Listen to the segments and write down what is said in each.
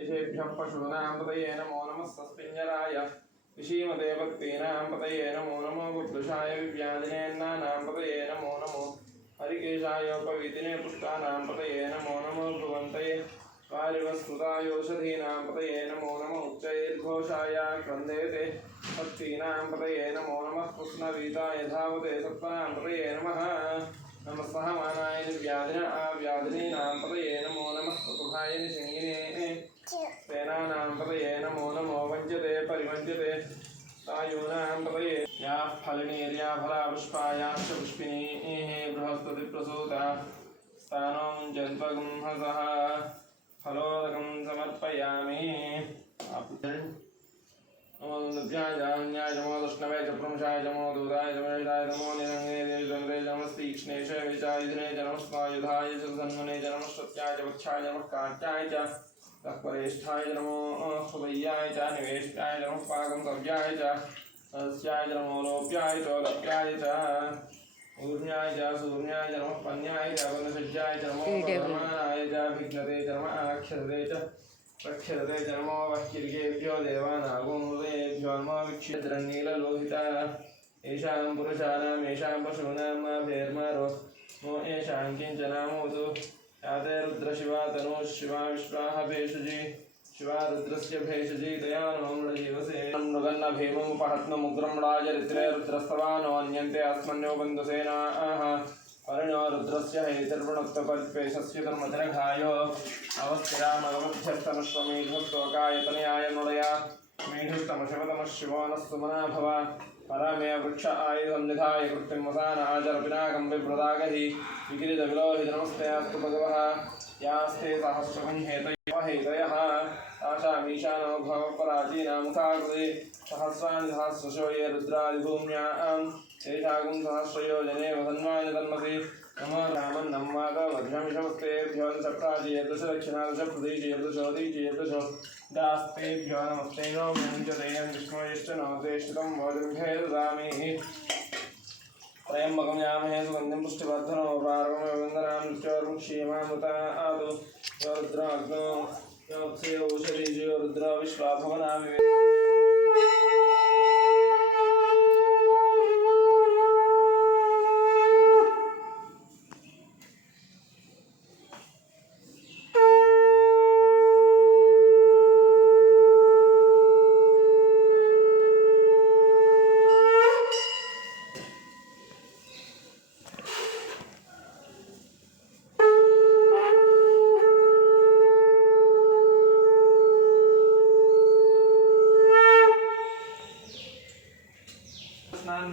येषेभ्यः पशूनां पतये नमो नमस्तस्मिञ्जराय ऋषीमते भक्तीनां पतये नमो नमो बुद्धुषाय विव्याधिनेन्नानां पतये नमो नमो हरिकेशायोपवीतिने पुष्टानां पतये नमो नमो भ्रुवन्तये वारिवस्कृतायोषधीनां पतये नमो नमो उच्चैर्घोषाय क्रन्देते भक्तीनां पतये नमो नमः कृष्णवीताय धावते सत्त्वनां पतये नमः नमस्तः मानाय व्याधिनीनां पतये नमो नमः प्रतुभाय निशिङ्गिने सेनानां पतये नमो नमो वञ्चते परिवञ्चते तायूनां पतये या फलिनीर्या फला पुष्पायाश्च पुष्पिनीः बृहस्पतिप्रसूता स्थानं जन्त्वगं हसः फलोदकं समर्पयामि नमो नमोऽन्याय नमो विष्णवे च प्रमुषाय नमो दूताय नमोदाय नमो निरङ्गे चन्द्रे नमस्तीक्ष्णेश विचारिधने च नमस्वायुधाय च सन्मने च नमस्वत्याय च वक्षाय नमः काट्याय च तत्परेष्ठाय नमो हृदयाय च निवेष्टाय नमः पाकं कव्याय च सस्याय नमो लोप्याय च लप्याय च ऊर्ण्याय च सूर्ण्याय च नमः पन्याय च वनसज्जाय च नमो परमानाय च विघ्नते च नमः आक्षते च प्रक्षरते च नमो वह्किर्गेभ्यो देवानागोमुदयेभ्यो नमो विक्षिद्रन्नीललोहिता येषां पुरुषाणाम् येषां पशूनां मा भेर्मारो नो येषां किञ्चनामोतु याते रुद्रशिवा तनुः शिवा विश्वाः भेषजी शिवा रुद्रस्य भेषजी तया नो मृडजीवसे मृगन्न भीममुपहत्नमुग्रं राजरित्रे रुद्रस्तवानो अन्यन्ते अस्मन्यो बन्धुसेनाः परिणो रुद्रस्य हेतिर्वणुक्तकल्पेशस्य धर्मजनघायो अवस्थिरामगमध्यस्तमश्वमेधस्तोकायतनयाय नुडया मेढुस्तमशवतमः शिवो नः सुमना भव परमे वृक्ष आयुधं निधाय कृत्यं वसान आचरपिनाकं बिभ्रदागहि विकिरितविलोहित नमस्ते अस्तु भगवः यास्ते सहस्रकंहेतयः आशामीशानो भवपराचीनामुखाकृते सहस्राणि सहस्रशो ये रुद्रादिभूम्यां तेषागुं सहस्रयोजने वसन्मानि तन्मसि नमो रामं नम्मातो मध्यमिषमस्तेभ्यो सप्ताजीयर्दश दक्षिणादश प्रदेशीयर्दशोदीचीयर्दशो दास्तेभ्यो नमस्ते नो मुञ्चतेयं विष्णोयश्च नमस्तेष्टितं भोजन्भे ददामि त्रयम्बकं यामहे सुगन्धिं पुष्टिवर्धनो प्रारवमे वन्दनां नित्योर्मुक्षीयमामृता आदौ यो रुद्राग्नो योत्से औषधीजयो रुद्र विश्वाभवनामि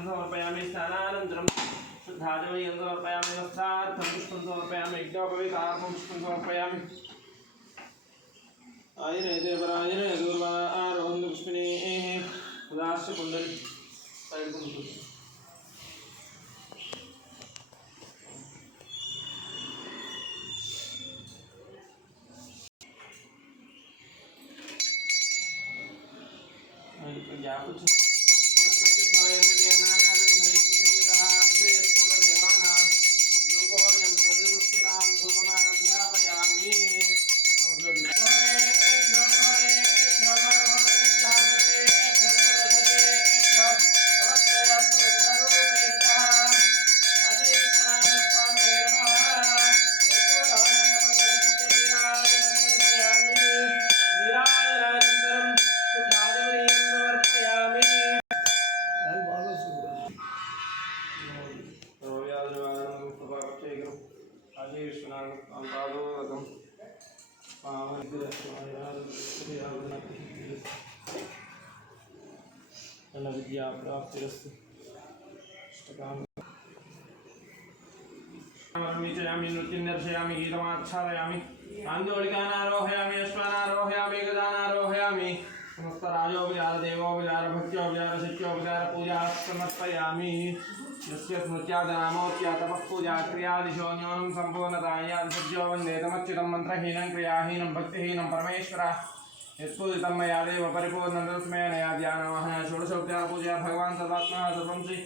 समर्पयामि स्नानानन्तरं शुद्धाचमयं समर्पयामि वस्त्रार्थं पुष्पं समर्पयामि यज्ञोपवीतार्थं पुष्पं समर्पयामि आयने परायणे दूर्वा आरोहं पुष्पिणीः उदाश्च कुण्डली विद्या प्राप्तिरस्तु मीचयामि नृत्यं दर्शयामि गीतमाच्छादयामि आन्दोलिकानारोहयामि अश्वानारोहयामि गदानारोहयामि समस्तराजोपचार देवोपचार भक्त्योपचार सत्योपचार पूजा समर्पयामि यस्य स्मृत्यादनामोत्या तपः पूजा क्रियादिशो न्यूनं सम्पूर्णतायादिसज्जो वन्दे तमच्युतं मन्त्रहीनं क्रियाहीनं भक्तिहीनं परमेश्वर यत्पूजितं मया देव परिपूर्णं तस्मै नया ध्यानमः षोडशोपचार पूजा भगवान् सर्वात्मा सर्वं श्री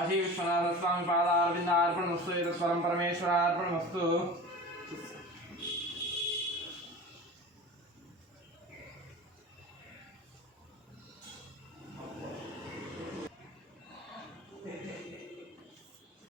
आशी विश्वनाथ स्वामी पादारविन्दार्पणमस्तु एतत्परं परमेश्वरार्पणमस्तु।